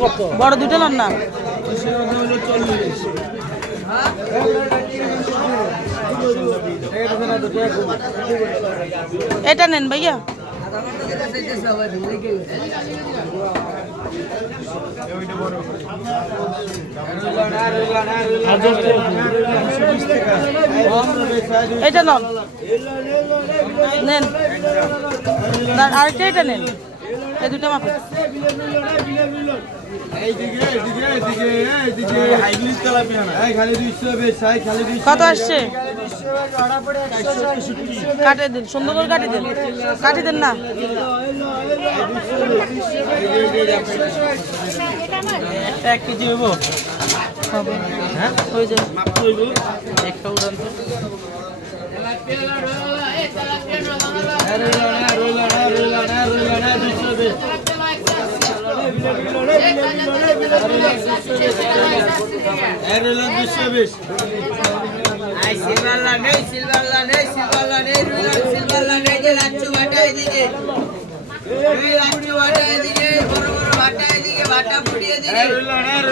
বড় দুটো লন না এটা নেন ভাইয়া এটা নন নেন আরেকটা এটা নেন এই দুটো মাপে কত আসছে কাটে দিন সুন্দর করে কাটি দেন না এক কেজি হইব হ্যাঁ হয়ে যাবে একটা উড়ান তো ভাটা ফুটিয়ে দিকে